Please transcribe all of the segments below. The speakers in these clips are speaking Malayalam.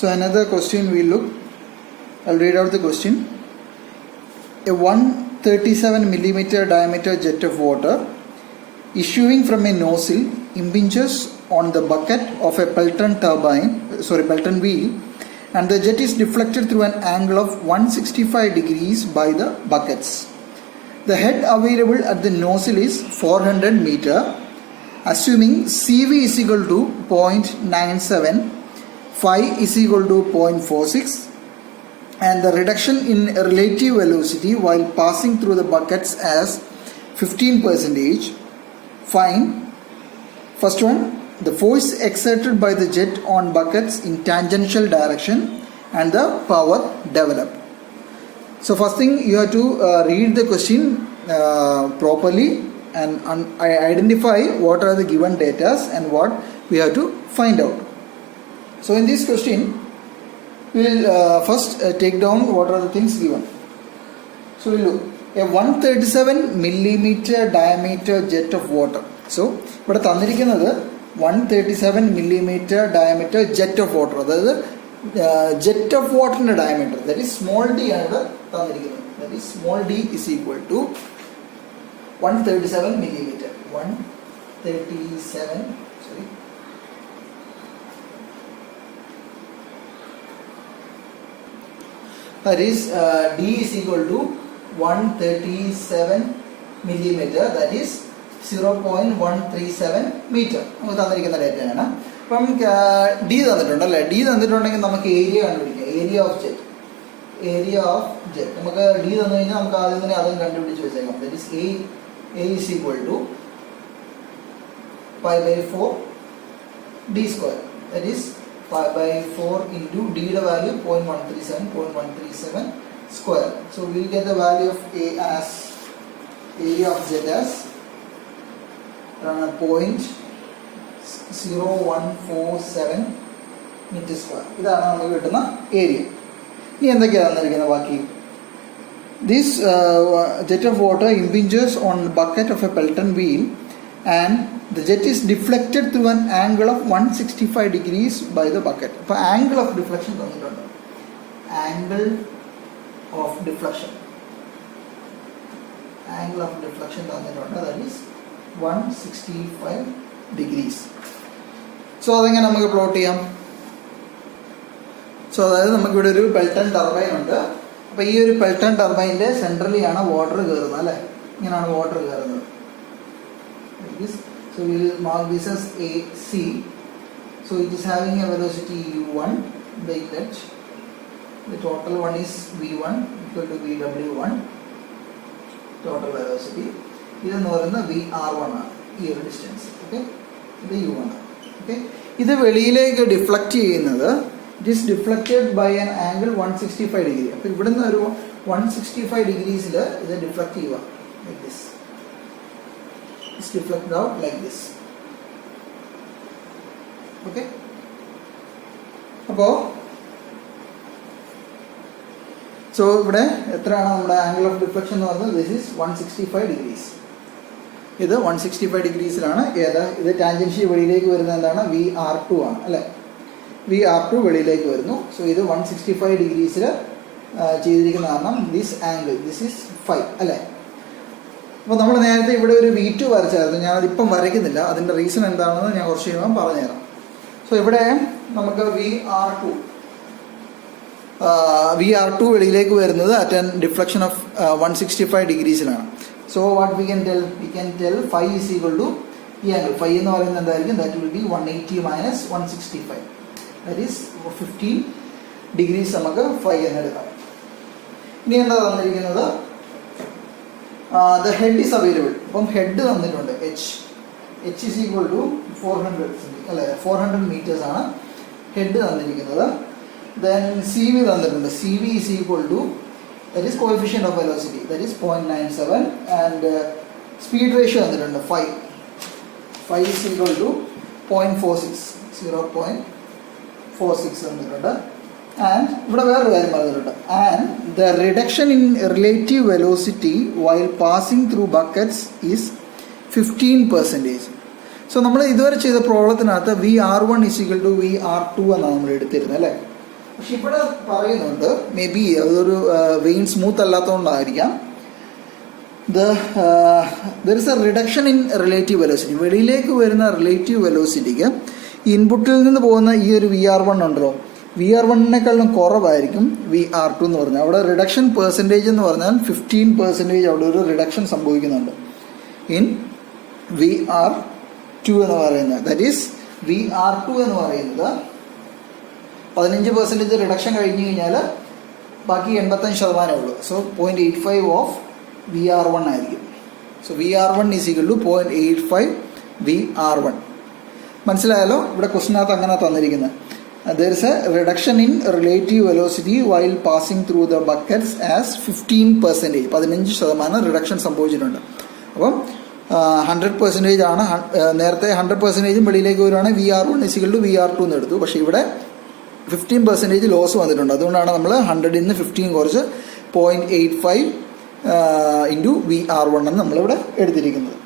So another question we look. I'll read out the question. A 137 millimeter diameter jet of water issuing from a nozzle impinges on the bucket of a Pelton wheel, and the jet is deflected through an angle of 165 degrees by the buckets. The head available at the nozzle is 400 meter. Assuming CV is equal to 0.97, phi is equal to 0.46, and the reduction in relative velocity while passing through the buckets as 15%. Find, first one, the force exerted by the jet on buckets in tangential direction and the power developed. So first thing, you have to read the question properly and identify what are the given data and what we have to find out. So in this question, we will first take down what are the things given. So we look a 137 millimeter diameter jet of water. So ഇവിടെ തന്നിരിക്കുന്നത് 137 millimeter diameter jet of water, അതായത് jet of waterന്റെ diameter, that is small d ആണ് ഇവിടെ തന്നിരിക്കുന്നത്. That is small d is equal to 137 millimeter. 137, sorry. That is d is equal to 137 millimeter, that is 0.137 meter. നമുക്ക് തന്നിരിക്കുന്ന ഡേറ്റയാണ്. അപ്പം ഡി തന്നിട്ടുണ്ടല്ലേ, ഡി തന്നിട്ടുണ്ടെങ്കിൽ നമുക്ക് ഏരിയ കണ്ടുപിടിക്കാം. ഏരിയ ഓഫ് ജെറ്റ് നമുക്ക് ഡി തന്നു കഴിഞ്ഞാൽ നമുക്ക് ആദ്യം തന്നെ അതും കണ്ടുപിടിച്ച് വെച്ചേക്കാം. That is a is equal to π/4 d square, that is π/4 into d യുടെ value 0.137 square. So we will get the value of A as area of Z as 0.0147 meter square. ഇതാണ് നമുക്ക് കിട്ടുന്ന ഏരിയ. ഇനി എന്തൊക്കെയാണ് തന്നിരിക്കുന്നത് ബാക്കി? This jet of water impinges on the bucket of a Pelton wheel, and the jet is deflected through an angle of 165 degrees by the bucket. അപ്പോൾ angle of deflection തന്നിട്ടുണ്ട്. Angle of deflection തന്നിട്ടുണ്ട്. That is 165 degrees. So അതെങ്ങനെ നമുക്ക് പ്ലോട്ട് ചെയ്യാം? സോ അതായത് നമുക്കിവിടെ ഒരു പെൽട്ടൺ ടർബൈൻ ഉണ്ട്. അപ്പോൾ ഈ ഒരു പെൽട്ടൺ ടർബൈൻ്റെ സെൻട്രലിയാണ് വാട്ടർ കയറുന്നത് അല്ലേ, ഇങ്ങനെയാണ് വാട്ടർ കയറുന്നത്. So we will mark this as AC. So it is having a velocity U1 by that. The total one is V1 equal to VW1 total velocity. ഇതെന്ന് പറയുന്നത് VR1 ആണ്, ഈ ഒരു ഡിസ്റ്റൻസ്. ഓക്കെ, ഇത് U1 ആണ്. ഓക്കെ, ഇത് വെളിയിലേക്ക് ഡിഫ്ലക്റ്റ് ചെയ്യുന്നത്, it is deflected by an angle 165 degree. അപ്പോൾ ഇവിടുന്ന് ഒരു 165 ഡിഗ്രീസിൽ ഇത് ഡിഫ്ലക്റ്റ് ചെയ്യുക like this. It's deflected out like this. Okay. അപ്പോൾ സോ ഇവിടെ എത്രയാണ് നമ്മുടെ ആംഗിൾ ഓഫ് ഡിഫ്ലക്ഷൻ എന്ന് പറയുന്നത്? This is 165 degrees. ഇത് 165 ഡിഗ്രീസിലാണ്. ഇത് ടാൻജൻഷ്യൽ വെളിയിലേക്ക് വരുന്നത് എന്താണ്? VR2 ആണ് അല്ലേ. VR2 വെളിയിലേക്ക് വരുന്നു. സോ ഇത് 165 ഡിഗ്രീസിൽ ചെയ്തിരിക്കുന്ന കാരണം ദിസ് ആംഗിൾ, ദിസ് ഈസ് 5 അല്ലേ. അപ്പോൾ നമ്മൾ നേരത്തെ ഇവിടെ ഒരു V2 വരച്ചായിരുന്നു, ഞാനതിപ്പം വരയ്ക്കുന്നില്ല. അതിൻ്റെ റീസൺ എന്താണെന്ന് ഞാൻ കുറച്ച് കഴിയുമ്പോൾ പറഞ്ഞുതരാം. സോ ഇവിടെ നമുക്ക് VR2 വെളിയിലേക്ക് വരുന്നത് അറ്റ് ആൻ ഡിഫ്ലക്ഷൻ ഓഫ് 165 ഡിഗ്രീസിലാണ്. So what we can tell phi is equal to ഈ ആംഗിൾ. ഫൈ എന്ന് പറയുന്നത് എന്തായിരിക്കും? That will be 180 minus 165, that is 15 degrees നമുക്ക് ഫൈ എന്നെടുക്കാം. ഇനി എന്താ തന്നിരിക്കുന്നത്? The head is available. അപ്പം ഹെഡ് തന്നിട്ടുണ്ട് h is equal to 400 അല്ലേ, 400 meters ആണ് ഹെഡ് തന്നിരിക്കുന്നത്. Then CV തന്നിട്ടുണ്ട്. CV is equal to, that is coefficient of velocity, that is 0.97, and speed ratio തന്നിട്ടുണ്ട് 5 is equal to 0.46 തന്നിട്ടുണ്ട്. And ഇവിടെ വേറൊരു കാര്യം പറഞ്ഞിട്ടുണ്ട്. And the reduction in relative velocity while passing through buckets is 15%. So നമ്മൾ ഇതുവരെ ചെയ്ത പ്രോബ്ലത്തിനകത്ത് VR1 is equal to VR2 എന്നാണ് നമ്മൾ എടുത്തിരുന്നത് അല്ലേ. പക്ഷെ ഇവിടെ പറയുന്നുണ്ട് മേ ബി അതൊരു വെയിൻ സ്മൂത്ത് അല്ലാത്തതുകൊണ്ടായിരിക്കാം there is a reduction in relative velocity. വെളിയിലേക്ക് വരുന്ന റിലേറ്റീവ് വെലോസിറ്റിക്ക് ഇൻപുട്ടിൽ നിന്ന് പോകുന്ന ഈ ഒരു VR1 ഉണ്ടല്ലോ, VR1-നേക്കാളും കുറവായിരിക്കും VR2 എന്ന് പറഞ്ഞാൽ. അവിടെ റിഡക്ഷൻ പെർസെൻറ്റേജ് എന്ന് പറഞ്ഞാൽ 15% അവിടെ ഒരു റിഡക്ഷൻ സംഭവിക്കുന്നുണ്ട് ഇൻ VR2 എന്ന് പറയുന്നത്. ദാറ്റ് ഈസ് VR2 എന്ന് പറയുന്നത് 15% റിഡക്ഷൻ കഴിഞ്ഞ് കഴിഞ്ഞാൽ ബാക്കി 85% ഉള്ളൂ. സോ 0.85 ഓഫ് VR1 ആയിരിക്കും. So VR1 is equal to 0.85 VR1. മനസ്സിലായാലോ? ഇവിടെ ക്വസ്റ്റിനകത്ത് അങ്ങനെ തന്നിരിക്കുന്നത്. There is a reduction in relative velocity while passing through the buckets as 15%. 15% reduction സംഭവിച്ചിട്ടുണ്ട്. അപ്പം 100% ആണ്. നേരത്തെ 100% വെളിയിലേക്ക് വരുവാണെങ്കിൽ VR1 is equal to VR2 എന്ന് എടുത്തു. പക്ഷേ ഇവിടെ 15% ലോസ് വന്നിട്ടുണ്ട്. അതുകൊണ്ടാണ് നമ്മൾ 100ൽ നിന്ന് 15 കുറച്ച് 0.85 ഇൻറ്റു VR1 എന്ന് നമ്മളിവിടെ എടുത്തിരിക്കുന്നത്.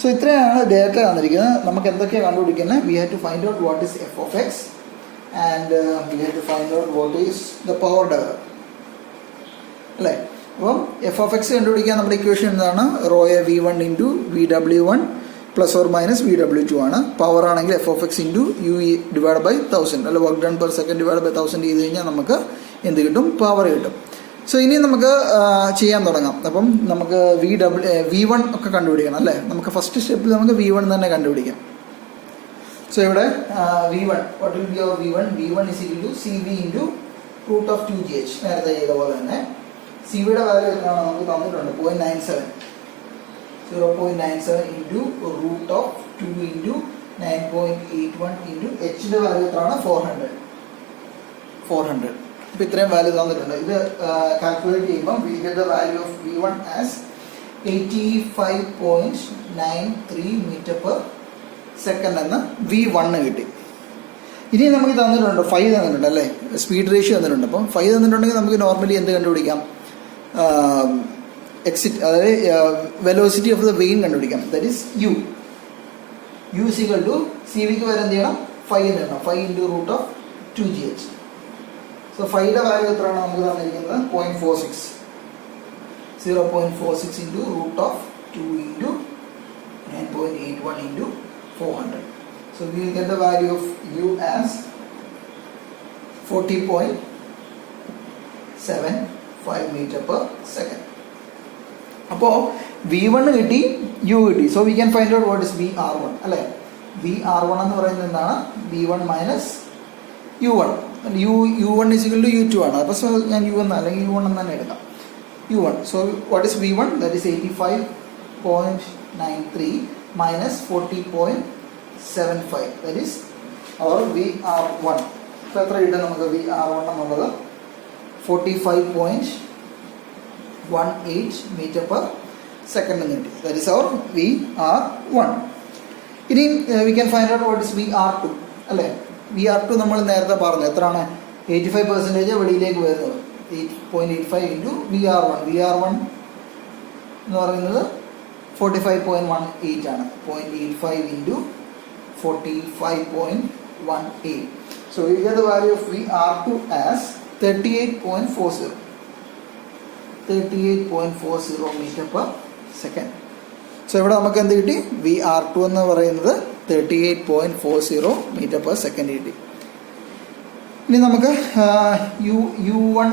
സോ ഇത്രയാണ് ഡേറ്റ തന്നിരിക്കുന്നത്. നമുക്ക് എന്തൊക്കെയാണ് കണ്ടുപിടിക്കുന്നത്? We have to find out what is F of X and we have to find out what is the power develop അല്ലേ. അപ്പം എഫ് ഓഫ് എക്സ് കണ്ടുപിടിക്കാൻ നമ്മുടെ ഇക്വേഷൻ എന്താണ്? റോയെ V1 into VW1 plus or minus VW2 ആണ്. പവർ ആണെങ്കിൽ എഫ് ഓഫ് എക്സ് ഇൻറ്റു UE ഡിവൈഡ് ബൈ 1000 അല്ല work done per second divide by 1000 ചെയ്ത് കഴിഞ്ഞാൽ നമുക്ക് എന്ത് കിട്ടും? പവർ കിട്ടും. സോ ഇനി നമുക്ക് ചെയ്യാൻ തുടങ്ങാം. അപ്പം നമുക്ക് V1 ഒക്കെ കണ്ടുപിടിക്കണം അല്ലേ. നമുക്ക് ഫസ്റ്റ് സ്റ്റെപ്പിൽ നമുക്ക് V1 തന്നെ കണ്ടുപിടിക്കാം. സോ ഇവിടെ V1 what will be your V1? V1 is equal to CV into root of 2GH. നേരത്തെ ചെയ്ത പോലെ തന്നെ CVയുടെ വാല്യൂ എത്രയാണ് നമുക്ക് തന്നിട്ടുണ്ട്? 0.97. 0.97 into root of 2 into 9.81 into Hന്റെ വാല്യൂ എത്രയാണ്? 400. ഇപ്പോൾ ഇത്രയും വാല്യൂ തന്നിട്ടുണ്ട്. ഇത് കാൽക്കുലേറ്റ് ചെയ്യുമ്പോൾ we get the value of V1 as 85.93 metre per second എന്ന് V1 കിട്ടി. ഇനി നമുക്ക് തന്നിട്ടുണ്ട് 5 തന്നിട്ടുണ്ട് അല്ലേ, സ്പീഡ് റേഷ്യോ തന്നിട്ടുണ്ട്. അപ്പം 5 തന്നിട്ടുണ്ടെങ്കിൽ നമുക്ക് നോർമലി എന്ത് കണ്ടുപിടിക്കാം? എക്സിറ്റ്, അതായത് വെലോസിറ്റി ഓഫ് ദ വെയിൻ കണ്ടുപിടിക്കാം. That is U is equal to CVക്ക് വരെ എന്ത് ചെയ്യണം? 5 എന്ന് എഴുതണം. 5 into root of 2GH. So 5യുടെ വാല്യൂ എത്രയാണ് നമുക്ക് തന്നിരിക്കുന്നത്? 0.46. 0.46 into root of 2 into 9.81 into 400. So we will get the value of U as 40.75 meter per second. അപ്പോൾ V1 കിട്ടി, U കിട്ടി. So we can find out what is VR1 അല്ലേ. VR1 എന്ന് പറയുന്നത് എന്താണ്? V1 minus U1. U1 is equal to U2 ആണ്. അപ്പോൾ സോ ഞാൻ U1 അല്ലെങ്കിൽ U1 എന്ന് തന്നെ എടുക്കാം. U1. So what is V1? That is 85.93 minus 40.75. That is our VR1. അപ്പോൾ എത്ര കിട്ടും നമുക്ക് VR1 എന്നുള്ളത്? 45.18 മീറ്റർ പെർ സെക്കൻഡ് എന്ന് കിട്ടി. That is our VR1. ഇനി we can find out what is VR2 അല്ലേ. VR2 നമ്മൾ നേരത്തെ പറഞ്ഞു എത്രയാണ്? 85% വെളിയിലേക്ക് വരുന്നത്. 8.85 ഇൻറ്റു VR1. VR1 എന്ന് പറയുന്നത് 45.18 ആണ്. 0.85 into 45.18. So we get the value of VR2 as 38.40. 38.40 meter per second. So ഇവിടെ നമുക്ക് എന്ത് കിട്ടി? VR2 എന്ന് പറയുന്നത് 38.40 മീറ്റർ പെർ സെക്കൻഡ് കിട്ടി. ഇനി നമുക്ക് U1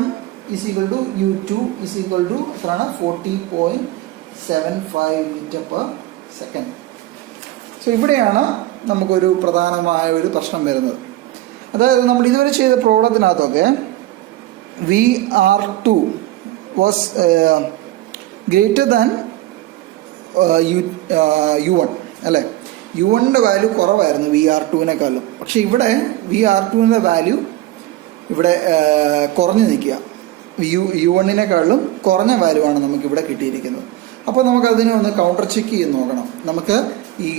is equal to U2 is equal to എത്രയാണ്? 40.75 മീറ്റർ പെർ സെക്കൻഡ്. സോ ഇവിടെയാണ് നമുക്കൊരു പ്രധാനമായ ഒരു പ്രശ്നം വരുന്നത്. അതായത് നമ്മൾ ഇതുവരെ ചെയ്ത പ്രോബ്ലത്തിനകത്തൊക്കെ VR2 was greater than U1 അല്ലേ. U1ൻ്റെ വാല്യൂ കുറവായിരുന്നു VR2വിനേക്കാളും. പക്ഷേ ഇവിടെ VR2വിൻ്റെ വാല്യൂ ഇവിടെ കുറഞ്ഞു നിൽക്കുക. U1നെക്കാളും കുറഞ്ഞ വാല്യൂ ആണ് നമുക്കിവിടെ കിട്ടിയിരിക്കുന്നത്. അപ്പോൾ നമുക്കതിനെ ഒന്ന് കൗണ്ടർ ചെക്ക് ചെയ്ത് നോക്കണം. നമുക്ക് ഈ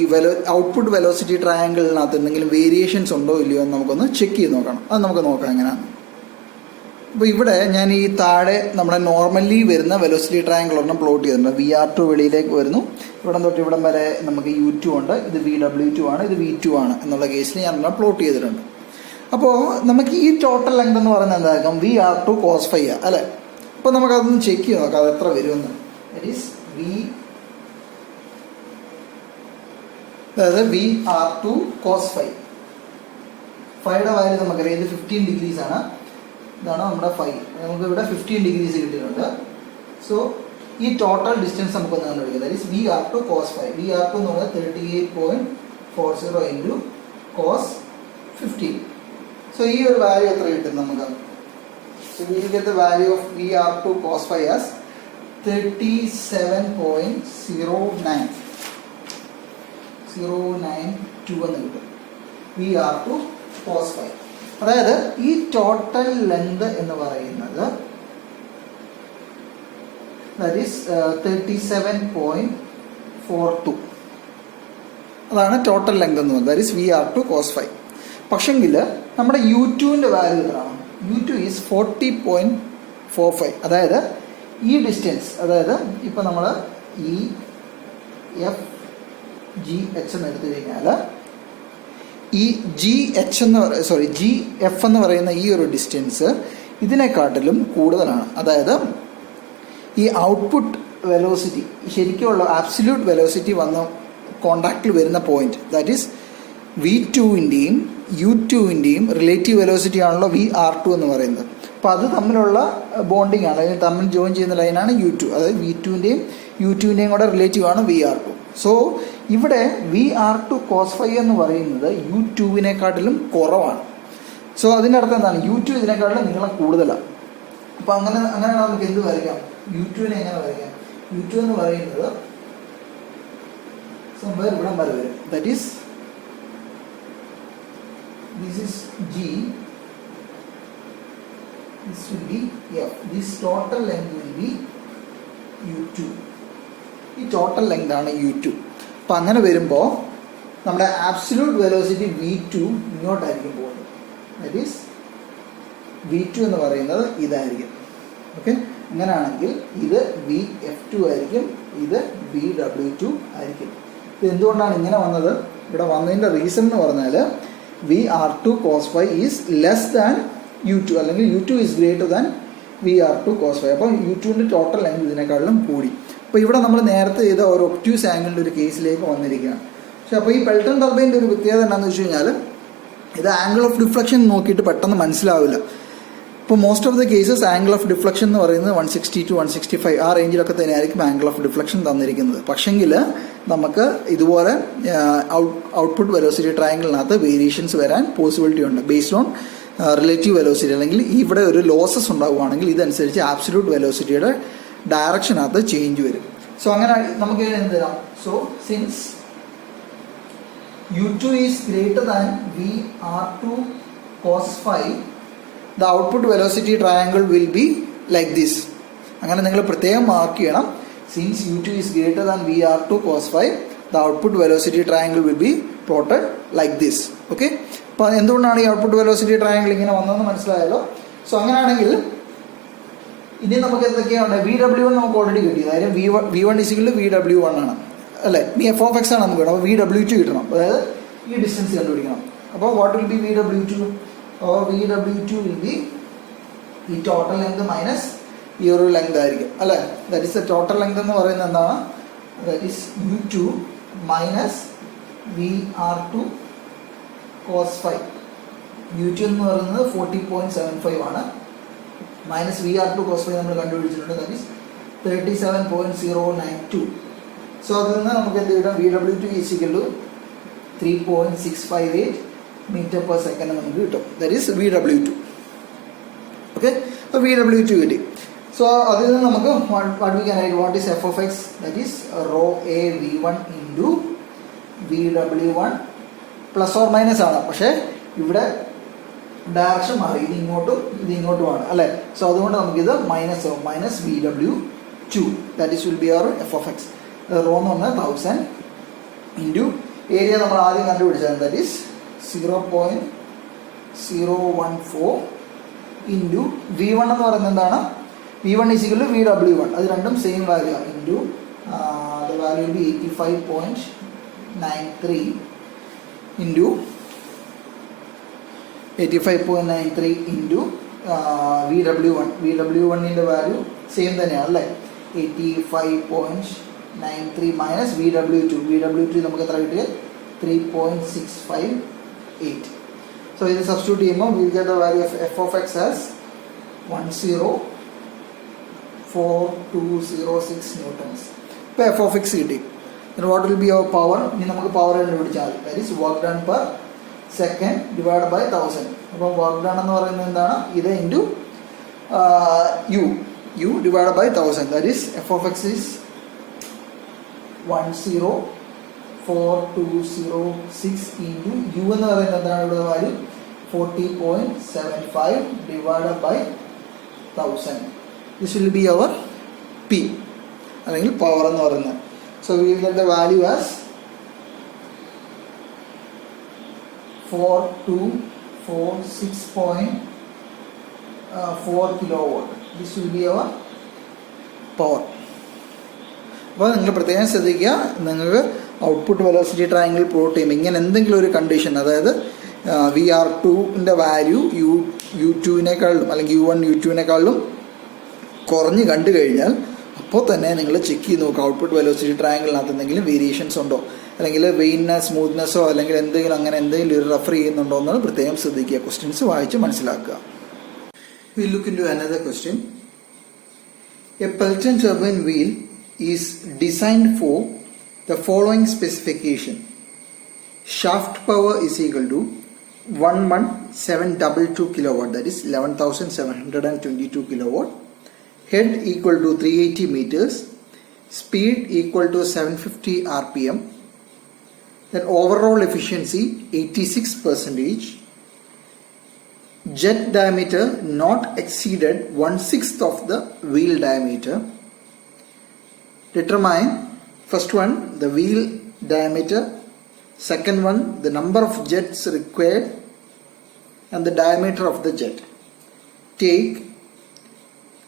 ഔട്ട്പുട്ട് വെലോസിറ്റി ട്രയാങ്കിളിനകത്ത് എന്തെങ്കിലും വേരിയേഷൻസ് ഉണ്ടോ ഇല്ലയോ എന്ന് നമുക്കൊന്ന് ചെക്ക് ചെയ്ത് നോക്കണം. അത് നമുക്ക് നോക്കാം എങ്ങനെയാണ്. അപ്പോൾ ഇവിടെ ഞാൻ ഈ താഴെ നമ്മുടെ നോർമലി വരുന്ന വെലോസിറ്റി ട്രയാങ്കിൾ ഒരെണ്ണം പ്ലോട്ട് ചെയ്തിട്ടുണ്ട്. VR2 വെളിയിലേക്ക് വരുന്നു. ഇവിടം തൊട്ട് ഇവിടം വരെ നമുക്ക് U2 ഉണ്ട്. ഇത് VW2 ആണ്, ഇത് V2 ആണ് എന്നുള്ള കേസിൽ ഞാൻ ഒരെണ്ണം പ്ലോട്ട് ചെയ്തിട്ടുണ്ട്. അപ്പോൾ നമുക്ക് ഈ ടോട്ടൽ ലെങ്ത് എന്ന് പറയുന്നത് എന്തായിരിക്കും V R two cos phi അല്ലേ. അപ്പോൾ നമുക്കതൊന്ന് ചെക്ക് ചെയ്ത് നോക്കാം അത് എത്ര വരുമെന്ന്. ദാറ്റ് ഈസ് അതായത് V R two cos phi. ഫൈയുടെ വാല്യൂ നമുക്കറിയാം ഇത് 15 ഡിഗ്രീസ് ആണ്. ഇതാണ് നമ്മുടെ ഫൈ. നമുക്ക് ഇവിടെ 15 ഡിഗ്രീസ് കിട്ടിയിട്ടുണ്ട്. സോ ഈ ടോട്ടൽ ഡിസ്റ്റൻസ് നമുക്കൊന്ന് കണ്ടുപിടിക്കാം. That is V R two cos phi. V R two എന്ന് പറയുന്നത് 38.40 ഇൻറ്റു കോസ് 15. സോ ഈ ഒരു വാല്യൂ എത്ര കിട്ടും നമുക്ക്? So we get the value of V R two cos phi as 37.092 എന്ന് കിട്ടും V R two cos phi. അതായത് ഈ ടോട്ടൽ ലെങ്ത് എന്ന് പറയുന്നത് ദാറ്റ് ഈസ് 37.42. അതാണ് ടോട്ടൽ ലെങ്ത് എന്ന് പറയുന്നത്. That is V R two cos phi. പക്ഷെങ്കിൽ നമ്മുടെ യു ടുവിൻ്റെ വാല്യൂ എത്രയാണ്? U two is 40.45. അതായത് ഈ ഡിസ്റ്റൻസ്, അതായത് ഇപ്പം നമ്മൾ ഈ എഫ് ജി എച്ച് എന്ന് എടുത്തു കഴിഞ്ഞാൽ ഈ ജി എച്ച് എന്ന് ജി എഫ് എന്ന് പറയുന്ന ഈ ഒരു ഡിസ്റ്റൻസ് ഇതിനെക്കാട്ടിലും കൂടുതലാണ്. അതായത് ഈ ഔട്ട്പുട്ട് വെലോസിറ്റി, ശരിക്കുള്ള ആബ്സല്യൂട്ട് വെലോസിറ്റി വന്ന കോണ്ടാക്റ്റിൽ വരുന്ന പോയിന്റ്, ദാറ്റ് ഈസ് വി ടുവിൻ്റെയും യു ടുവിൻ്റെയും റിലേറ്റീവ് വെലോസിറ്റി ആണല്ലോ വി ആർ ടു എന്ന് പറയുന്നത്. അപ്പോൾ അത് തമ്മിലുള്ള ബോണ്ടിങ് ആണ്, അതിന് തമ്മിൽ ജോയിൻ ചെയ്യുന്ന ലൈനാണ് യു ടു. അതായത് വി ടുവിൻ്റെയും യു ടുവിൻ്റെയും കൂടെ റിലേറ്റീവ് ആണ് വി ആർ ടു. സോ ഇവിടെ V R two cos phi എന്ന് പറയുന്നത് യു ടുവിനെക്കാട്ടിലും കുറവാണ്. സോ അതിൻ്റെ അർത്ഥം എന്താണ്? യു ടു ഇതിനെക്കാട്ടിലും നീളം കൂടുതലാണ്. അപ്പോൾ അങ്ങനെയാണ് നമുക്ക് എന്ത് വരയ്ക്കാം? യു ടുവിനെ എങ്ങനെ വരയ്ക്കാം? യു ടു എന്ന് പറയുന്നത് സംഭവം ഇവിടെ വരെ വരും. That is this is G, this will be F. This total length will be U2. ഈ ടോട്ടൽ ലെങ്ത് ആണ് U2. അപ്പം അങ്ങനെ വരുമ്പോൾ നമ്മുടെ ആബ്സല്യൂട്ട് വെലോസിറ്റി V2 ഇങ്ങോട്ടായിരിക്കും പോകുന്നത്. ദാറ്റ് ഈസ് V2 എന്ന് പറയുന്നത് ഇതായിരിക്കും. ഓക്കെ, അങ്ങനെയാണെങ്കിൽ ഇത് VF2 ആയിരിക്കും, ഇത് VW2 ആയിരിക്കും. ഇത് എന്തുകൊണ്ടാണ് ഇങ്ങനെ വന്നത്? ഇവിടെ വന്നതിൻ്റെ റീസൺ എന്ന് പറഞ്ഞാൽ VR2 cos phi is less than U2, അല്ലെങ്കിൽ U2 is greater than VR2 cos phi. അപ്പോൾ U2ൻ്റെ ടോട്ടൽ ലെങ്ത് ഇതിനേക്കാളും കൂടി. അപ്പോൾ ഇവിടെ നമ്മൾ നേരത്തെ ചെയ്ത ഒരു ഒബ്റ്റ്യൂസ് ആംഗിളിൻ്റെ ഒരു കേസിലേക്ക് വന്നിരിക്കുകയാണ്. പക്ഷേ അപ്പോൾ ഈ പെൽട്ടൺ ടർബൈൻ്റെ ഒരു പ്രത്യേകത എന്താണെന്ന് വെച്ച് കഴിഞ്ഞാൽ ഇത് ആംഗിൾ ഓഫ് ഡിഫ്ലക്ഷൻ നോക്കിയിട്ട് പെട്ടെന്ന് മനസ്സിലാവില്ല. ഇപ്പോൾ most of the cases angle of deflection എന്ന് പറയുന്നത് 160 to 165 ആ റേഞ്ചിലൊക്കെ തന്നെയായിരിക്കും ആംഗിൾ ഓഫ് ഡിഫ്ലക്ഷൻ തന്നിരിക്കുന്നത്. പക്ഷെങ്കിൽ നമുക്ക് ഇതുപോലെ ഔട്ട്പുട്ട് വെലോസിറ്റി ട്രയാങ്കിളിനകത്ത് വേരിയേഷൻസ് വരാൻ പോസിബിലിറ്റി ഉണ്ട് ബേസ്ഡ് ഓൺ റിലേറ്റീവ് വെലോസിറ്റി. അല്ലെങ്കിൽ ഇവിടെ ഒരു ലോസസ് ഉണ്ടാവുകയാണെങ്കിൽ ഇതനുസരിച്ച് ആബ്സല്യൂട്ട് വെലോസിറ്റിയുടെ ഡയറക്ഷനകത്ത് ചേഞ്ച് വരും. സോ അങ്ങനെ നമുക്ക് എന്ത് തരാം? So since U2 is greater than VR2 cos phi, the output velocity triangle will be like this. അങ്ങനെ നിങ്ങൾ പ്രത്യേകം മാർക്ക് ചെയ്യണം. Since U2 is greater than VR2 cos phi, the output velocity triangle will be plotted like this. Okay, അപ്പോൾ എന്തുകൊണ്ടാണ് ഈ ഔട്ട്പുട്ട് വെലോസിറ്റി ട്രയാങ്കിൾ ഇങ്ങനെ വന്നതെന്ന് മനസ്സിലായല്ലോ. സോ അങ്ങനെയാണെങ്കിൽ ഇനി നമുക്ക് എന്തൊക്കെയാണ്? VW1 നമുക്ക് ഓൾറെഡി കിട്ടി, അതായത് V1 VW1 ആണ് അല്ലേ. ഇനി f(x) ആണ് നമുക്ക് വേണം. അപ്പോൾ VW2 കിട്ടണം, അതായത് ഈ ഡിസ്റ്റൻസ് കണ്ടുപിടിക്കണം. അപ്പോൾ what will B VW2? VW2 will be ഈ ടോട്ടൽ ലെങ്ത് മൈനസ് ഈ ഒരു ലെങ്ത് ആയിരിക്കും അല്ലേ. That is the total length എന്ന് പറയുന്നത് എന്താണ്? That is U2 minus VR2 cos phi. U2 എന്ന് പറയുന്നത് 40.75 ആണ്, മൈനസ് VR2 cos phi നമ്മൾ കണ്ടുപിടിച്ചിട്ടുണ്ട്, ദാറ്റ് ഈസ് 37.092. സോ അതിൽ നിന്ന് നമുക്ക് എന്ത് കിട്ടാം? VW2 equal to 3.658 metre per second നമുക്ക് കിട്ടും. That is VW2. ഓക്കെ, അപ്പോൾ VW2 കിട്ടി. സോ അതിൽ നിന്ന് നമുക്ക് what is f(x)? That is rho a V1 into VW1 plus or minus ആണ്. പക്ഷേ ഇവിടെ ഡയറക്ഷൻ മാറി, ഇത് ഇങ്ങോട്ടുമാണ് അല്ലേ. സോ അതുകൊണ്ട് നമുക്കിത് minus VW2. That is will be our f(x). Rho എന്ന് പറഞ്ഞാൽ 1000 ഇൻറ്റു ഏരിയ നമ്മൾ ആദ്യം കണ്ടുപിടിച്ചത്, ദാറ്റ് ഈസ് 0.014 ഇൻറ്റു V1 എന്ന് പറയുന്നത് എന്താണ്? V1 ഈക്വൽ ടു VW1, അത് രണ്ടും സെയിം വാല്യൂ ആണ്. Into the value will be 85.93 into 85.93 into VW1. VW1 value same തന്നെയാണ്, 85.93 minus VW2. VW2 നമുക്ക് എത്ര കിട്ടിയ 3.658. So ഇത് substitute ചെയ്യുമ്പോൾ we will get the value of f of x as 104,206 newtons. ഇപ്പോൾ f of x കിട്ടി. Then what will be our power? ഇനി നമുക്ക് പവർ കണ്ടുപിടിച്ചാൽ that is work done per second divided by 1000. അപ്പോൾ വർക്ക് ഡൺ എന്ന് പറയുന്നത് എന്താണ്? ഇത് into u divided by 1000. That is f of x is 104,206 into u എന്ന് പറയുന്നത് എന്താണ്? ഇവിടെ value 40.75 divided by 1000. This will be our P അല്ലെങ്കിൽ പവർ എന്ന് പറയുന്നത്. So we will get the value as 4246.4 kilowatt. This will be our power. അപ്പോൾ നിങ്ങൾ പ്രത്യേകം ശ്രദ്ധിക്കുക, നിങ്ങൾക്ക് ഔട്ട്പുട്ട് വെലോസിറ്റി ട്രയാങ്കിൾ പ്ലോട്ട് ചെയ്യുമ്പോൾ ഇങ്ങനെ എന്തെങ്കിലും ഒരു കണ്ടീഷൻ, അതായത് VR2ൻ്റെ വാല്യൂ U2-നേക്കാളും അല്ലെങ്കിൽ U1 U2-നേക്കാളും കുറഞ്ഞ് കണ്ടു കഴിഞ്ഞാൽ അപ്പോൾ തന്നെ നിങ്ങൾ ചെക്ക് ചെയ്ത് നോക്കുക ഔട്ട്പുട്ട് വെലോസിറ്റി ട്രയാങ്കിളിനകത്ത് എന്തെങ്കിലും വേരിയേഷൻസ് ഉണ്ടോ, അല്ലെങ്കിൽ വെയിൻനെസ് സ്മൂത്ത്നെസ്സോ അല്ലെങ്കിൽ എന്തെങ്കിലും അങ്ങനെ എന്തെങ്കിലും ഒരു റെഫർ ചെയ്യുന്നുണ്ടോ എന്ന് പ്രത്യേകം ശ്രദ്ധിക്കുക. ക്വസ്റ്റ്യൻസ് വായിച്ച് മനസ്സിലാക്കുക. We look into another question. A Pelton turbine wheel is designed for the following specification. Shaft power is equal to 11722 kilowatt, that is 11,722 kilowatt. Head equal to 380 meters. Speed equal to 750 rpm. Then overall efficiency 86%. Jet diameter not exceeded 1/6 of the wheel diameter. Determine first one the wheel diameter, second one the number of jets required and the diameter of the jet. Take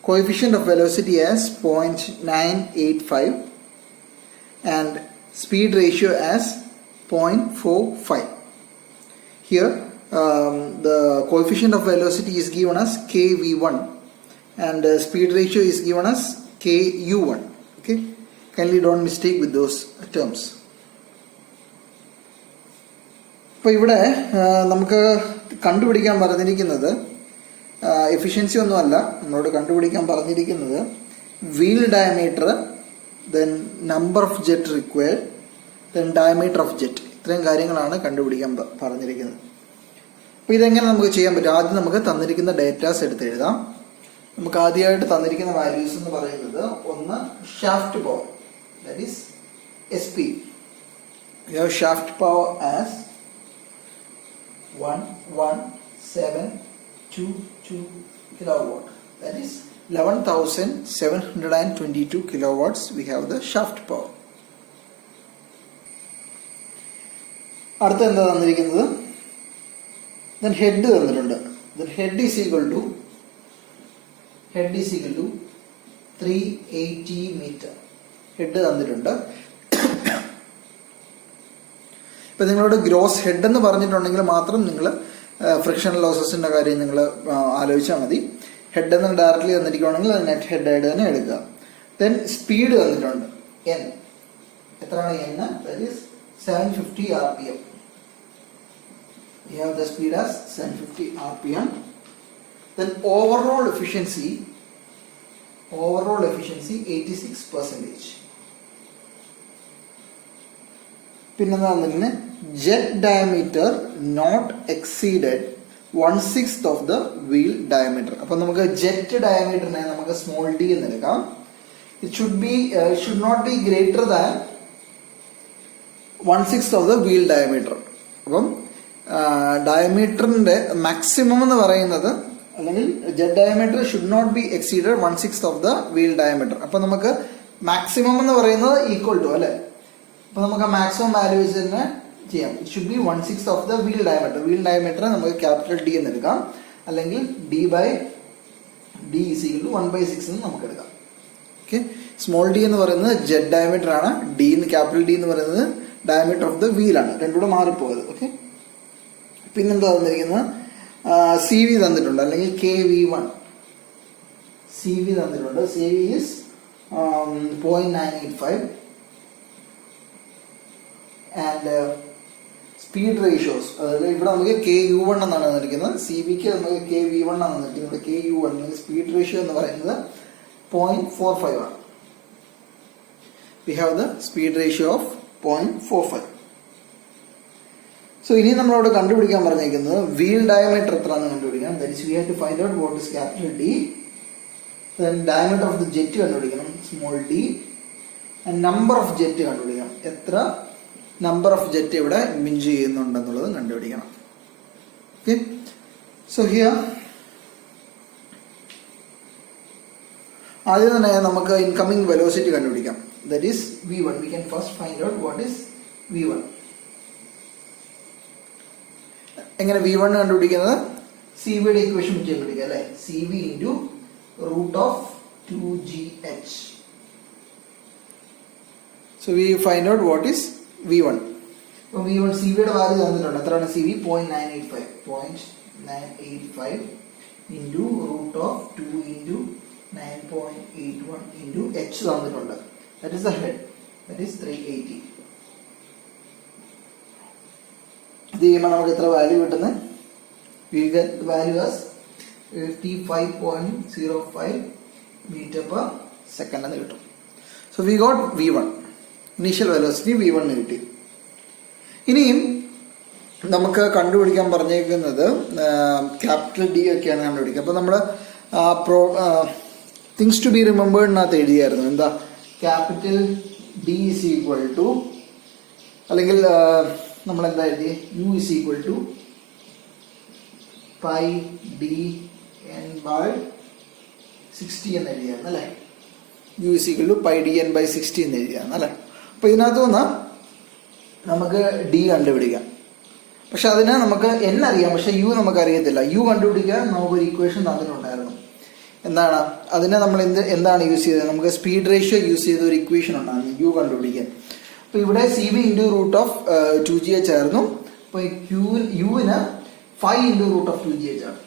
coefficient of velocity as 0.985 and speed ratio as 0.45. Here the coefficient of velocity is given as kv1 and speed ratio is given as ku1. Okay, kindly don't mistake with those terms. ഇപ്പോൾ ഇവിടെ നമുക്ക് കണ്ടുപിടിക്കാൻ പറഞ്ഞിരിക്കുന്നത് എഫിഷ്യൻസി ഒന്നുമല്ല, നമ്മളോട് കണ്ടുപിടിക്കാൻ പറഞ്ഞിരിക്കുന്നത് wheel diameter, then number of jet required, then diameter of jet. ഇത്രയും കാര്യങ്ങളാണ് കണ്ടുപിടിക്കാൻ പറഞ്ഞിരിക്കുന്നത്. അപ്പോൾ ഇതെങ്ങനെ നമുക്ക് ചെയ്യാൻ പറ്റും? ആദ്യം നമുക്ക് തന്നിരിക്കുന്ന ഡേറ്റാസ് എടുത്ത് എഴുതാം. നമുക്ക് ആദ്യമായിട്ട് തന്നിരിക്കുന്ന വാല്യൂസ് എന്ന് പറയുന്നത് ഒന്ന് shaft power, that is SP. We have shaft power as 11722 kilowatt, that is 11,722 kilowatts. We have the shaft power. അടുത്ത എന്താ തന്നിരിക്കുന്നത്? then head തന്നിട്ടുണ്ട്. then head is equal to 380 meter. Head തന്നിട്ടുണ്ട്. ഇപ്പം നിങ്ങളോട് ഗ്രോസ് ഹെഡ് എന്ന് പറഞ്ഞിട്ടുണ്ടെങ്കിൽ മാത്രം നിങ്ങൾ ഫ്രിക്ഷൻ ലോസസിൻ്റെ കാര്യം നിങ്ങൾ ആലോചിച്ചാൽ മതി. ഹെഡ് എന്ന് ഡയറക്റ്റ്ലി തന്നിരിക്കുകയാണെങ്കിൽ അത് നെറ്റ് ഹെഡ് ആയിട്ട് തന്നെ എടുക്കുക. ദെൻ സ്പീഡ് തന്നിട്ടുണ്ട് n. എത്രയാണ് n? That is 750 rpm. We have the speed as 750 rpm. Then overall efficiency 86%. പിന്നെന്താ തന്നെ jet diameter not exceeded 1/6 of the wheel diameter. അപ്പം നമുക്ക് ജെറ്റ് ഡയമീറ്ററിനെ നമുക്ക് സ്മോൾ d എന്ന് എടുക്കാം. It should not be greater than 1/6 of the wheel diameter. അപ്പം ഡയമീറ്ററിന്റെ മാക്സിമം എന്ന് പറയുന്നത്, അല്ലെങ്കിൽ jet diameter should not be exceeded 1/6 of the wheel diameter. അപ്പൊ നമുക്ക് മാക്സിമം എന്ന് പറയുന്നത് ഈക്വൽ ടു, അല്ലെ? അപ്പൊ നമുക്ക് മാക്സിമം വാല്യൂ വെച്ച് തന്നെ ചെയ്യാം. It should be 1/6 of the wheel diameter. Wheel diameter നമുക്ക് ക്യാപിറ്റൽ D എന്ന് എടുക്കാം, അല്ലെങ്കിൽ D is equal to 1/6 എന്ന് നമുക്ക് എടുക്കാം. ഓക്കെ, സ്മോൾ d എന്ന് പറയുന്നത് ജെറ്റ് ഡയമീറ്റർ ആണ്, ക്യാപിറ്റൽ D എന്ന് പറയുന്നത് ഡയമീറ്റർ ഓഫ് ദ വീൽ ആണ്. രണ്ടുകൂടെ മാറിപ്പോയത്. ഓക്കെ, പിന്നെന്താ തന്നിരിക്കുന്നത്? സി വി തന്നിട്ടുണ്ട്, അല്ലെങ്കിൽ K V one C V തന്നിട്ടുണ്ട്. C V is 0.985 and speed ratios, അതായത് ഇവിടെ നമുക്ക് കെ യു വൺ എന്നാണ് തന്നിരിക്കുന്നത്, സി വിക്ക് നമുക്ക് കെ വി വൺ ആണ് തന്നിരിക്കുന്നത്. K U one speed ratio എന്ന് പറയുന്നത് 0.45 ആണ്. We have the speed ratio of 0.45. So ഇനി നമ്മളോട് കണ്ടുപിടിക്കാൻ പറഞ്ഞിരിക്കുന്നത് വീൽ ഡയമീറ്റർ എത്രയാണെന്ന് കണ്ടുപിടിക്കണം. That is we have to find out what is capital D, then diameter of the jet കണ്ടുപിടിക്കണം, small D, and number of jet കണ്ടുപിടിക്കണം, എത്ര നമ്പർ ഓഫ് ജെറ്റ് ഇവിടെ ഇംപിഞ്ച് ചെയ്യുന്നുണ്ടെന്നുള്ളത് കണ്ടുപിടിക്കണം. ഓക്കെ, സോ ഹിയർ ആദ്യം തന്നെ നമുക്ക് ഇൻകമിംഗ് വെലോസിറ്റി കണ്ടുപിടിക്കാം. That is v1. We can first find out what is v1. എങ്ങനെ v1 കണ്ടുപിടിക്കുന്നത്? സി വിയുടെ ഇക്വേഷൻ വെച്ച് കണ്ടുപിടിക്കാം അല്ലെ. C V into root of 2gh. So we find out what is v1. So v1 cv യുടെ വാല്യൂ തന്നിട്ടുണ്ട്. എത്രയാണ് cv? 0.985 into root of 2 into 9.81 into h തന്നിട്ടുണ്ട്. That is the head. That is 380. ഇത് ചെയ്യുമ്പോൾ നമുക്ക് എത്ര വാല്യൂ കിട്ടുന്നത്? We get the value as 55.05 meter per second എന്ന് കിട്ടും. So we got v1, initial velocity v1 കിട്ടി. ഇനിയും നമുക്ക് കണ്ടുപിടിക്കാൻ പറഞ്ഞേക്കുന്നത് ക്യാപിറ്റൽ ഡി ഒക്കെയാണ് കണ്ടുപിടിക്കുക. അപ്പോൾ നമ്മൾ തിങ്സ് ടു ബി റിമെമ്പേർഡിനകത്ത് എഴുതിയായിരുന്നു. എന്താ? Capital D is equal to, അല്ലെങ്കിൽ നമ്മൾ എന്താ എഴുതി? U is equal to pi D n by 60 എന്ന് എഴുതിയാണ് അല്ലേ. U is equal to pi D N by 60 എന്ന് എഴുതിയാണ് അല്ലേ. അപ്പോൾ ഇതിനകത്ത് നിന്ന് നമുക്ക് ഡി കണ്ടുപിടിക്കാം. പക്ഷെ അതിന് നമുക്ക് n അറിയാം, പക്ഷെ യു നമുക്ക് അറിയത്തില്ല. യു കണ്ടുപിടിക്കാൻ നമുക്കൊരു ഇക്വേഷൻ തന്നിട്ടുണ്ടായിരുന്നു. എന്താണ് അതിനെ നമ്മൾ എന്താണ് യൂസ് ചെയ്തത്? നമുക്ക് സ്പീഡ് റേഷ്യോ യൂസ് ചെയ്ത ഒരു ഇക്വേഷൻ ഉണ്ടായിരുന്നു യു കണ്ടുപിടിക്കാൻ. അപ്പോൾ ഇവിടെ C V into root of 2gh ആയിരുന്നു. അപ്പോൾ യുവിന് 5 ഇൻറ്റു റൂട്ട് ഓഫ് 2gh ആണ്.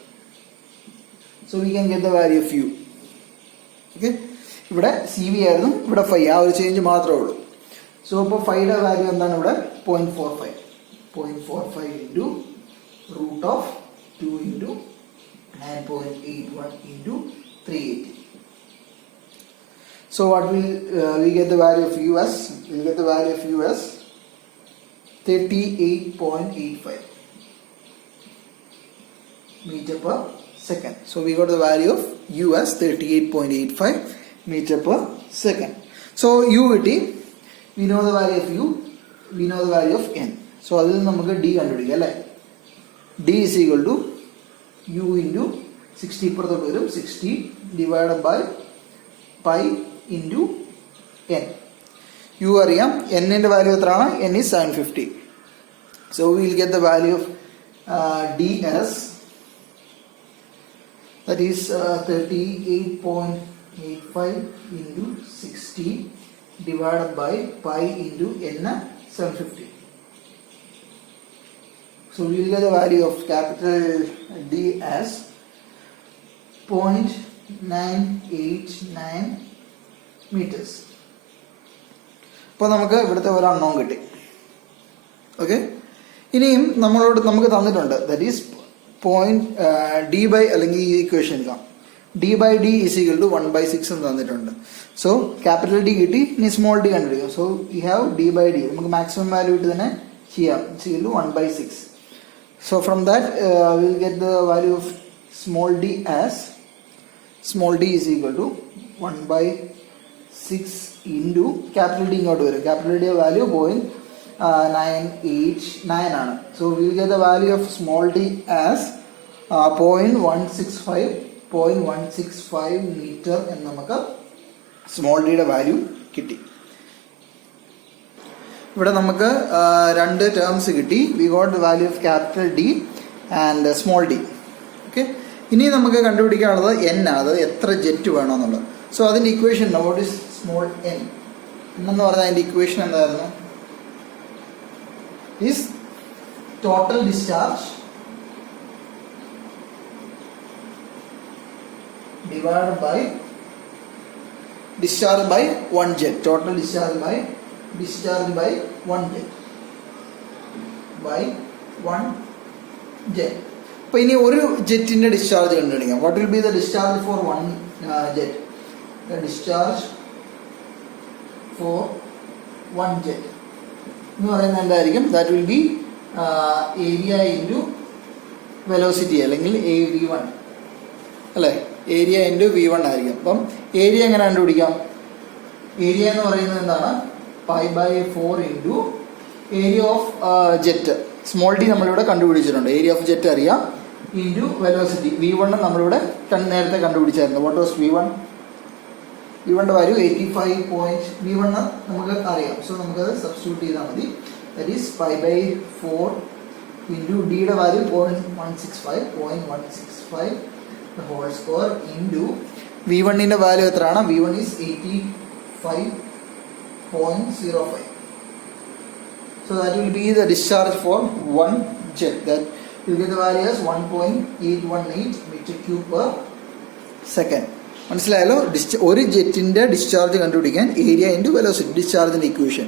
So we can get the value of u. Okay, ഇവിടെ സി വി ആയിരുന്നു, ഇവിടെ 5, ആ ഒരു ചേഞ്ച് മാത്രമേ ഉള്ളൂ. സോ അപ്പോൾ 5യുടെ വാല്യൂ എന്താണ് ഇവിടെ? 0.45 into root of 2 into 9.81 into 380. So what we get the value of u as? We get the value of u as 38.85 meter per second. So we got the value of u as 38.85 meter per second. So u കിട്ടി. We know the value of u, we know the value of n. So അതിൽ നമുക്ക് d കണ്ടുപിടിക്കാം അല്ലേ. d is equal to u into 60 പുറത്തോട്ട് വരും, 60 divided by pi into n. u അറിയാം, n ന്റെ വാല്യൂ എത്രയാണ്? n is 750. So we will get the value of d as, that is 38.85 into 60 divided by pi into n 750. So we will get the value of capital D as 0.989 meters. അപ്പോൾ നമുക്ക് ഇവിടുത്തെ ഒരു അണ്ണോൺ കിട്ടി. ഓക്കെ, ഇനിയും നമുക്ക് തന്നിട്ടുണ്ട്, ദാറ്റ് ഈസ് ഡി ബൈ, അല്ലെങ്കിൽ ഈ ഇക്വേഷൻ എഴുതാം, D by D is equal to 1/6 എന്ന് തന്നിട്ടുണ്ട്. സോ ക്യാപിറ്റൽ ഡി കിട്ടി, ഇനി സ്മോൾ ഡി കണ്ടുപിടിക്കും. So you have D by D, നമുക്ക് മാക്സിമം വാല്യൂ ഇട്ട് തന്നെ ചെയ്യാം, is equal to 1/6. So from that we will get the value of small d as, small d is equal to 1/6 into capital D ഇങ്ങോട്ട് വരും. capital D value 0.989 ആണ്. So we will get the value of small d as 0.165 meter എന്ന് നമുക്ക് സ്മോൾ ഡിയുടെ വാല്യൂ കിട്ടി. ഇവിടെ നമുക്ക് രണ്ട് ടേംസ് കിട്ടി. We got the value of capital D and small D. Okay, ഇനി നമുക്ക് കണ്ടുപിടിക്കാനുള്ളത് n ആണ്, അത് എത്ര ജെറ്റ് വേണമെന്നുള്ളത്. സോ അതിൻ്റെ equation what is small n എന്ന് പറഞ്ഞാൽ അതിൻ്റെ ഇക്വേഷൻ എന്തായിരുന്നു? Is total discharge divided by discharge by one jet. Total discharge by one jet by one jet. അപ്പോൾ ഇനി ഒരു ജെറ്റിൻ്റെ ഡിസ്ചാർജ് കണ്ടുപിടിക്കാം. What will be the discharge for one jet? The discharge for one jet എന്ന് പറയുന്നത് എന്തായിരിക്കും? That will be area into velocity, അല്ലെങ്കിൽ v1 അല്ലേ? ഏരിയ ഇൻറ്റു v1 ആയിരിക്കും. അപ്പം ഏരിയ എങ്ങനെ കണ്ടുപിടിക്കാം? ഏരിയ എന്ന് പറയുന്നത് എന്താണ്? π/4 into area of jet. Small T നമ്മളിവിടെ കണ്ടുപിടിച്ചിട്ടുണ്ട്. ഏരിയ ഓഫ് ജെറ്റ് അറിയാം, ഇൻറ്റു വെലോസിറ്റി. v1 നമ്മളിവിടെ നേരത്തെ കണ്ടുപിടിച്ചായിരുന്നു. What was v1? v1ൻ്റെ വാല്യൂ 85. v1 നമുക്ക് അറിയാം. സോ നമുക്കത് സബ്സ്റ്റിറ്റ്യൂട്ട് ചെയ്താൽ മതി. ദാറ്റ് ഈസ് π/4 ഇൻറ്റു ഡിയുടെ value 0.165 the whole square into v1ൻ്റെ വാല്യൂ എത്രയാണ്? v1 is 85.05. so that will be the discharge for one jet. That you get the value as 1.818 meter cube per second. മനസ്സിലായല്ലോ? ഒരു ജെറ്റിൻ്റെ ഡിസ്ചാർജ് കണ്ടുപിടിക്കാൻ ഏരിയ ഇൻറ്റു വെലോസിറ്റി, ഡിസ്ചാർജിൻ്റെ ഇക്വേഷൻ.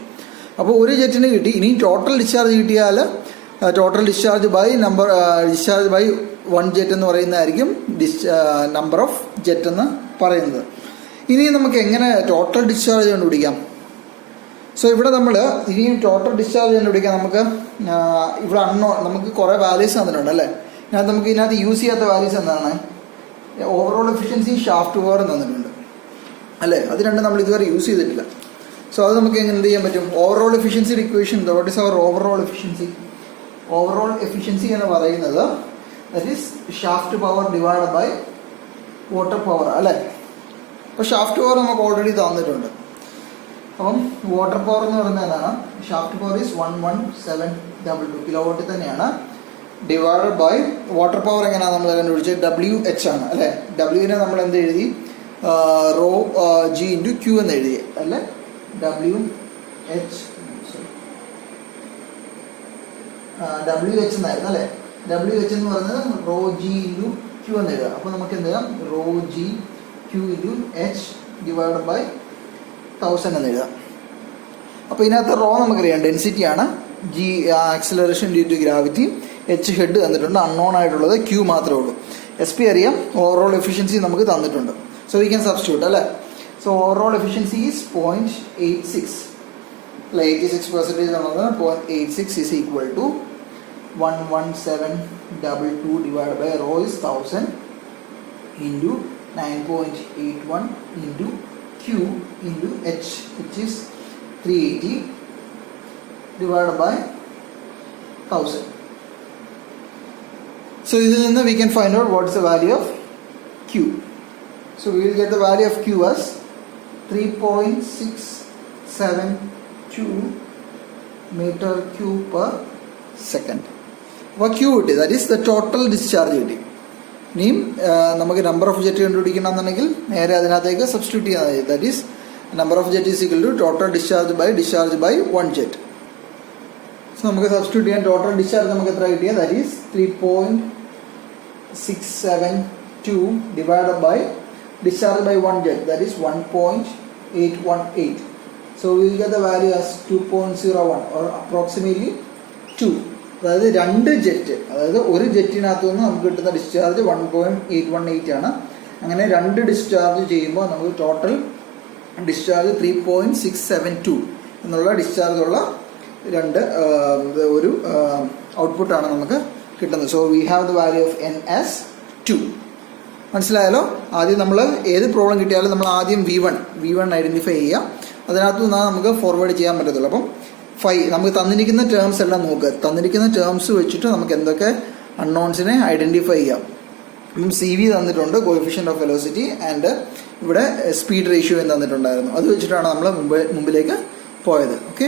അപ്പോൾ ഒരു ജെറ്റിന് കിട്ടി. ഇനി ടോട്ടൽ ഡിസ്ചാർജ് കിട്ടിയാൽ total discharge by discharge by one jet എന്ന് പറയുന്നതായിരിക്കും നമ്പർ ഓഫ് ജെറ്റ് എന്ന് പറയുന്നത്. ഇനി നമുക്ക് എങ്ങനെ ടോട്ടൽ ഡിസ്ചാർജ് കണ്ടുപിടിക്കാം? സോ ഇവിടെ നമ്മൾ ഇനിയും ടോട്ടൽ ഡിസ്ചാർജ് കണ്ടുപിടിക്കാൻ നമുക്ക് ഇവിടെ നമുക്ക് കുറേ വാല്യൂസ് തന്നിട്ടുണ്ട് അല്ലേ? നമുക്ക് ഇതിനകത്ത് യൂസ് ചെയ്യാത്ത വാല്യൂസ് എന്താണ്? ഓവറോൾ എഫിഷ്യൻസി, ഷാഫ്റ്റ് പവർ തന്നിട്ടുണ്ട് അല്ലേ? അത് രണ്ടും നമ്മൾ ഇതുവരെ യൂസ് ചെയ്തിട്ടില്ല. സോ അത് നമുക്ക് എന്ത് ചെയ്യാൻ പറ്റും? ഓവറോൾ എഫിഷ്യൻസിയുടെ equation. What is our overall efficiency? Overall efficiency എന്ന് പറയുന്നത് that is shaft power divide by water power അല്ലേ? അപ്പോൾ ഷാഫ്റ്റ് പവർ നമുക്ക് ഓൾറെഡി തന്നിട്ടുണ്ട്. അപ്പം വാട്ടർ പവർ എന്ന് പറയുന്നത് എന്താണ്? ഷാഫ്റ്റ് പവർ ഈസ് 11722 കിലോവാട്ട് തന്നെയാണ്. ഡിവൈഡഡ് ബൈ വാട്ടർ പവർ എങ്ങനെയാണ് നമ്മൾ കണ്ടുപിടിച്ചത്? WH ആണ് അല്ലേ? ഡബ്ല്യുവിനെ നമ്മൾ എന്ത് എഴുതി? റോ G ഇൻറ്റു Q എന്ന് എഴുതി അല്ലേ? WH എന്നായിരുന്നു അല്ലേ? WH എന്ന് പറയുന്നത് റോ G ഇൻറ്റു Q എന്ന് എഴുതാം. അപ്പോൾ നമുക്ക് എന്ത് ചെയ്യാം? Rho G Q into H divide by 1000 എന്ന് എഴുതാം. അപ്പോൾ ഇതിനകത്ത് റോ നമുക്കറിയാം ഡെൻസിറ്റിയാണ്, G acceleration due to gravity, H head തന്നിട്ടുണ്ട്, അൺനോൺ ആയിട്ടുള്ളത് Q മാത്രമേ ഉള്ളൂ. SP അറിയാം, ഓവറോൾ എഫിഷ്യൻസി നമുക്ക് തന്നിട്ടുണ്ട്. സോ വി ക്യാൻ സബ്സ്റ്റിറ്റ്യൂട്ട് അല്ലേ? സോ ഓവറോൾ എഫിഷ്യൻസി ഈസ് 0.86 അല്ല, 86% എന്നുള്ളത് 0.86 is equal to 11722 divide by rho is 1000 into 9.81 into Q into H, which is 380 divided by 1000. So this is we can find out what is the value of Q. So we will get the value of Q as 3.672 meter cube per second. What Q it is, that is the total discharge it is. ഇനിയും നമുക്ക് നമ്പർ ഓഫ് ജെറ്റ് കണ്ടുപിടിക്കണമെന്നുണ്ടെങ്കിൽ നേരെ അതിനകത്തേക്ക് സബ്സ്റ്റിറ്റ്യൂട്ട് ചെയ്യാൻ മതി. That is number of jet is equal to total discharge by one jet. So നമുക്ക് സബ്സ്റ്റിറ്റ്യൂട്ട് ചെയ്യാൻ ടോട്ടൽ ഡിസ്ചാർജ് നമുക്ക് എത്ര കിട്ടിയത്? That is 3.672 divide by discharge by one jet, that is 1.818. So will get the value as 2.01 or approximately 2. അതായത് രണ്ട് ജെറ്റ്, അതായത് ഒരു ജെറ്റിനകത്തു നിന്ന് നമുക്ക് കിട്ടുന്ന ഡിസ്ചാർജ് 1.818 ആണ്. അങ്ങനെ രണ്ട് ഡിസ്ചാർജ് ചെയ്യുമ്പോൾ നമുക്ക് ടോട്ടൽ ഡിസ്ചാർജ് 3.672 എന്നുള്ള ഡിസ്ചാർജുള്ള ഒരു ഔട്ട്പുട്ടാണ് നമുക്ക് കിട്ടുന്നത്. So we have the value of N as 2. മനസ്സിലായാലോ? ആദ്യം നമ്മൾ ഏത് പ്രോബ്ലം കിട്ടിയാലും നമ്മൾ ആദ്യം V1 ഐഡൻറ്റിഫൈ ചെയ്യുക. അതിനകത്തു നിന്നാണ് നമുക്ക് ഫോർവേഡ് ചെയ്യാൻ പറ്റത്തുള്ളൂ. അപ്പം നമുക്ക് തന്നിരിക്കുന്ന ടേംസ് എല്ലാം നോക്കുക. തന്നിരിക്കുന്ന ടേംസ് വെച്ചിട്ട് നമുക്ക് എന്തൊക്കെ അൺനോൺസിനെ ഐഡൻറ്റിഫൈ ചെയ്യാം. അപ്പം CV തന്നിട്ടുണ്ട്, കോഎഫിഷ്യൻ്റ് ഓഫ് വെലോസിറ്റി, ആൻഡ് ഇവിടെ സ്പീഡ് റേഷ്യോ തന്നിട്ടുണ്ടായിരുന്നു. അത് വെച്ചിട്ടാണ് നമ്മൾ മുമ്പിലേക്ക് പോയത്. ഓക്കെ.